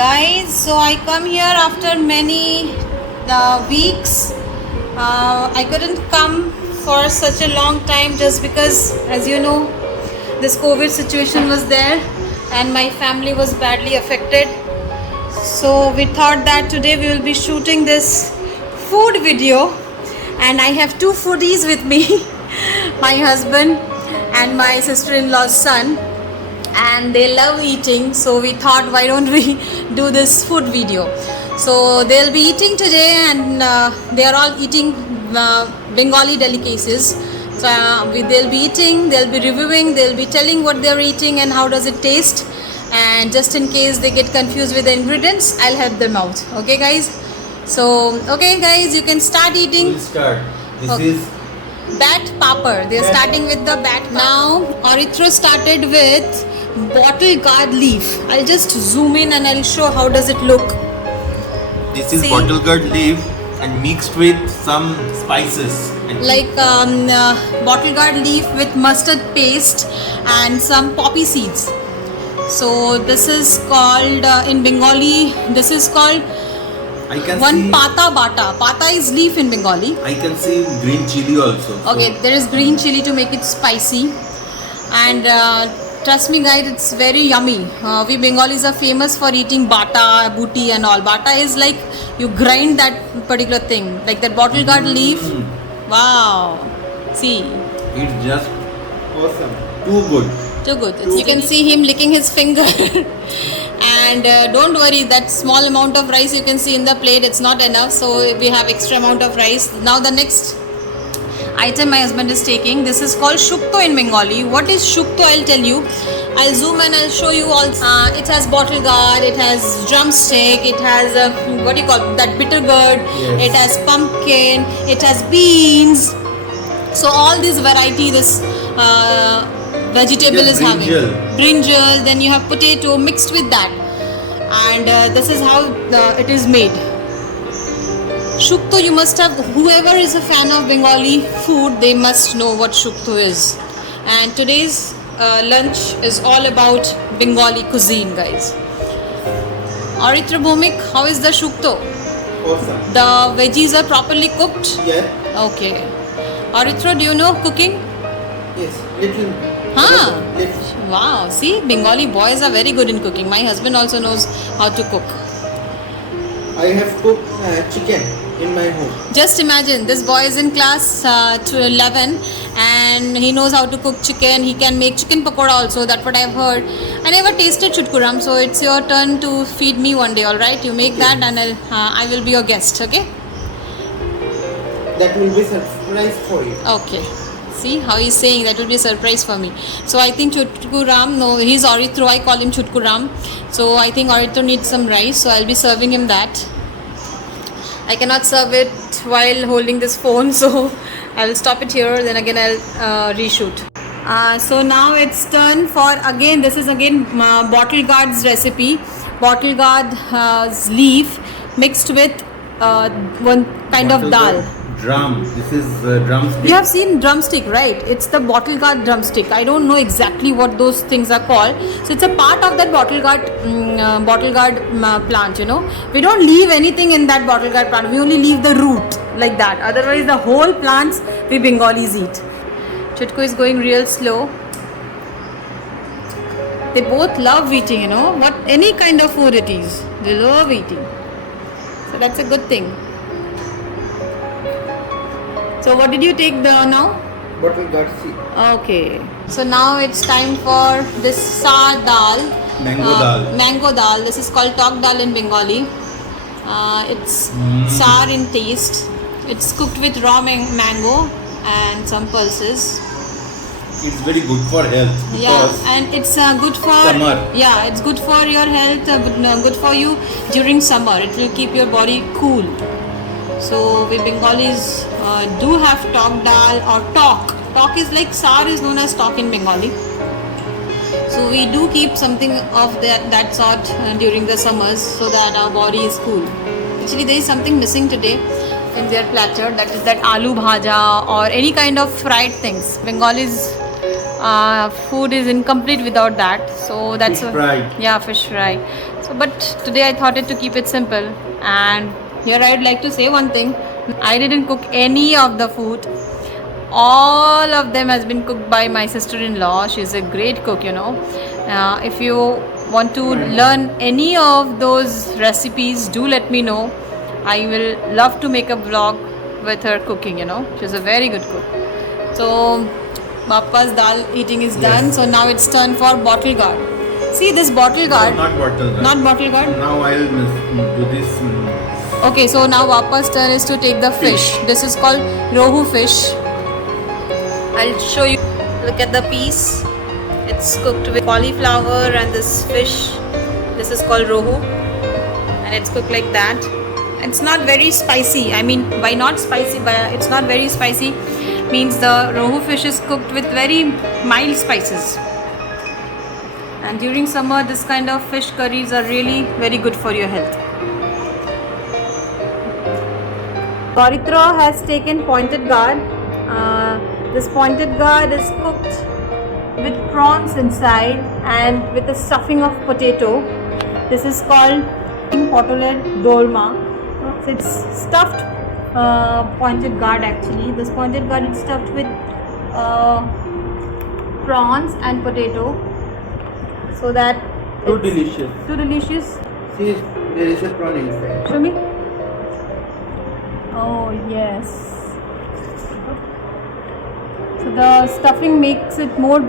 Guys, so I come here after many weeks. I couldn't come for such a long time just because, as you know, this COVID situation was there and my family was badly affected. So we thought that today we will be shooting this food video, and I have two foodies with me, my husband and my sister-in-law's son, and they love eating, so we thought why don't we do this food video. So they'll be eating today, and they are all eating Bengali delicacies. So they'll be eating, they'll be reviewing, they'll be telling what they're eating and how does it taste, and just in case they get confused with the ingredients, I'll help them out. Okay guys, so okay guys, you can start eating. We'll start. This Okay. is Bat papar. They're Bat starting with the bat. Now Arithro started with bottle gourd leaf. I'll just zoom in and I'll show how does it look. this is See? bottle gourd leaf and mixed with some spices. And Like bottle gourd leaf with mustard paste and some poppy seeds. So this is called in Bengali. This is called I can one see. pata bata. Pata is leaf in Bengali. I can see green chili also. Okay, there is green chili to make it spicy, and trust me guys, it's very yummy. We Bengalis are famous for eating bata, booty and all. Bata is like you grind that particular thing, like that bottle gourd leaf. Wow, see, It's just awesome. Too good. too good. You can see him licking his finger. And don't worry, that small amount of rice you can see in the plate, it's not enough, so we have extra amount of rice. Now the next item my husband is taking, this is called shukto in Bengali. What is shukto? I'll tell you. I'll zoom and I'll show you all. It has bottle gourd, it has drumstick, it has what do you call that, bitter gourd, Yes. it has pumpkin, it has beans. So all this variety this vegetable It is has having brinjal. brinjal, then you have potato mixed with that, and this is how it is made. Shukto, you must have, whoever is a fan of Bengali food, they must know what shukto is. And today's lunch is all about Bengali cuisine, guys. Arithra Bhomik, how is the shukto? Awesome. The veggies are properly cooked? Yeah. Okay. Arithra, do you know cooking? Yes. Little. Huh. Little. Wow, see, Bengali boys are very good in cooking. My husband also knows how to cook. I have cooked chicken in my home. Just imagine, this boy is in class 11 and he knows how to cook chicken. He can make chicken pakoda also, that's what I've heard. I never tasted chutkuram, so it's your turn to feed me one day, alright? You make that and I will be your guest, okay? That will be surprise for you. Okay. See how he's saying that will be a surprise for me. So I think Chutkuram, no, he's Arithro, I call him Chutkuram. So I think Arithro needs some rice, so I'll be serving him that. I cannot serve it while holding this phone, so I will stop it here, then again I'll reshoot. So now it's turn for, again, this is again bottle gourd's recipe. Bottle gourd's leaf mixed with one kind of Bottle dal. gourd Drum. This is drumstick. You have seen drumstick, right? It's the bottle gourd drumstick. I don't know exactly what those things are called. So it's a part of that bottle gourd plant, you know. We don't leave anything in that bottle gourd plant. We only leave the root like that. Otherwise, the whole plants we Bengalis eat. Chutku is going real slow. They both love eating, you know. What any kind of food it is, they love eating. So that's a good thing. So what did you take now? Bottle gourd seed. Okay. So now it's time for this saar dal. Mango dal. Mango dal. This is called tok dal in Bengali. It's sour in taste. It's cooked with raw mango and some pulses. It's very good for health. Yeah, because and it's good for Summer. Yeah, it's good for your health. Good for you during summer. It will keep your body cool. So we Bengalis do have tok dal or tok. Tok is like sour is known as tok in Bengali. So we do keep something of that sort during the summers so that our body is cool. Actually, there is something missing today in their platter. That is that aloo bhaja or any kind of fried things. Bengalis food is incomplete without that. So that's Fish fry. yeah, fish fry. So but today I thought it to keep it simple. And here I'd like to say one thing. I didn't cook any of the food. All of them has been cooked by my sister-in-law. She's a great cook, you know. If you want to learn any of those recipes, do let me know. I will love to make a vlog with her cooking, you know. She's a very good cook. So Bappa's dal eating is done. Yes. So now it's turn for bottle guard. See this bottle guard. Not bottle guard. Not bottle guard. Now I'll do this. Okay, so now Bappa's turn is to take the fish. This is called rohu fish. I'll show you. Look at the piece. It's cooked with cauliflower and this fish. This is called rohu, and it's cooked like that. It's not very spicy. I mean, by not spicy, it's not very spicy. Means the rohu fish is cooked with very mild spices. And during summer, this kind of fish curries are really very good for your health. Aritra has taken pointed gourd. This pointed gourd is cooked with prawns inside and with a stuffing of potato. This is called potoled dolma. So it's stuffed pointed gourd actually. This pointed gourd is stuffed with prawns and potato. So that Too it's delicious. too delicious. See, there is a prawn inside. Show me. Oh yes. So the stuffing makes it more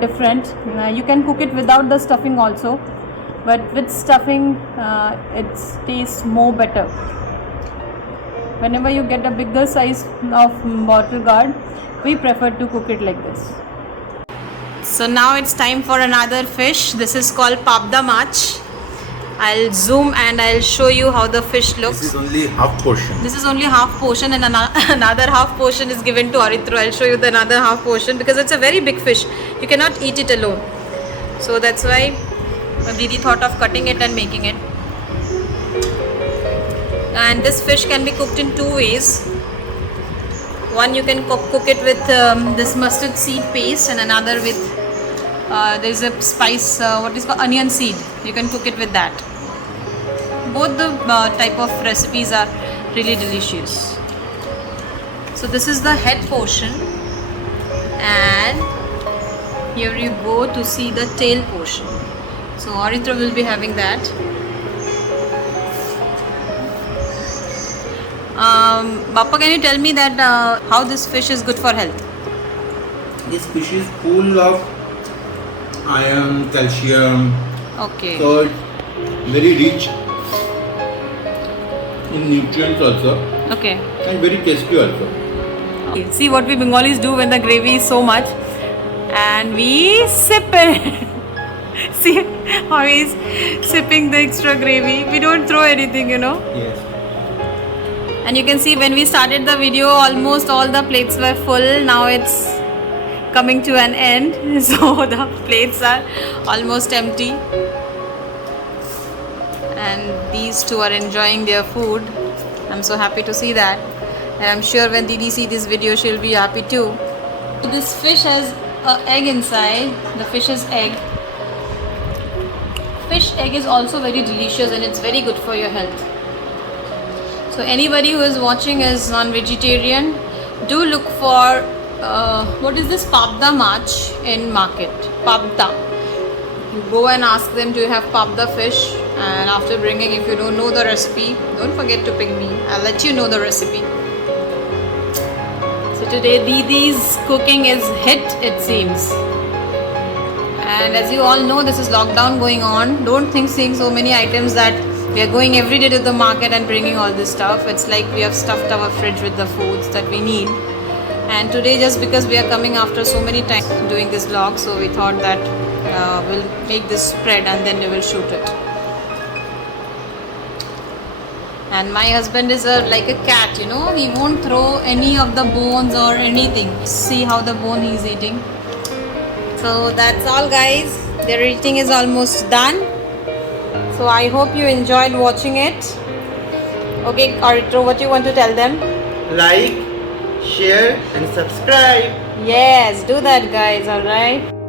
different. You can cook it without the stuffing also, but with stuffing it tastes more better. Whenever you get a bigger size of bottle gourd, we prefer to cook it like this. So now it's time for another fish. This is called Pabda Mach. I'll zoom and I'll show you how the fish looks. This is only half portion. This is only half portion and another half portion is given to Aritra. I'll show you the another half portion because it's a very big fish. You cannot eat it alone. So that's why Didi thought of cutting it and making it. And this fish can be cooked in two ways. One, you can cook it with this mustard seed paste, and another with there's a spice, what is called onion seed. You can cook it with that. Both the type of recipes are really delicious. So this is the head portion, and here you go to see the tail portion. So Aritra will be having that. Bappa, can you tell me that how this fish is good for health? This fish is full of iron, calcium, Okay. so it's very rich in nutrients also, Okay. and very tasty also. See what we Bengalis do when the gravy is so much, and we sip it. See how he's sipping the extra gravy. We don't throw anything, you know. Yes. And you can see when we started the video, almost all the plates were full. Now it's coming to an end, so the plates are almost empty. And these two are enjoying their food. I'm so happy to see that. And I'm sure when Didi see this video, she'll be happy too. This fish has an egg inside. The fish's egg. Fish egg is also very delicious and it's very good for your health. So anybody who is watching is non-vegetarian, do look for what is this Pabda Mach in market. Pabda. You go and ask them, do you have Pabda fish? And after bringing, if you don't know the recipe, don't forget to ping me. I'll let you know the recipe. So today Didi's cooking is hit, it seems. And as you all know, this is lockdown going on. Don't think seeing so many items that we are going every day to the market and bringing all this stuff. It's like we have stuffed our fridge with the foods that we need. And today, just because we are coming after so many times doing this vlog, so we thought that we'll make this spread and then we will shoot it. And my husband is like a cat, you know. He won't throw any of the bones or anything. See how the bone he's eating. So that's all, guys. Their eating is almost done. So I hope you enjoyed watching it. Okay, Aritra, what do you want to tell them? Like, share and subscribe. Yes, do that, guys. All right.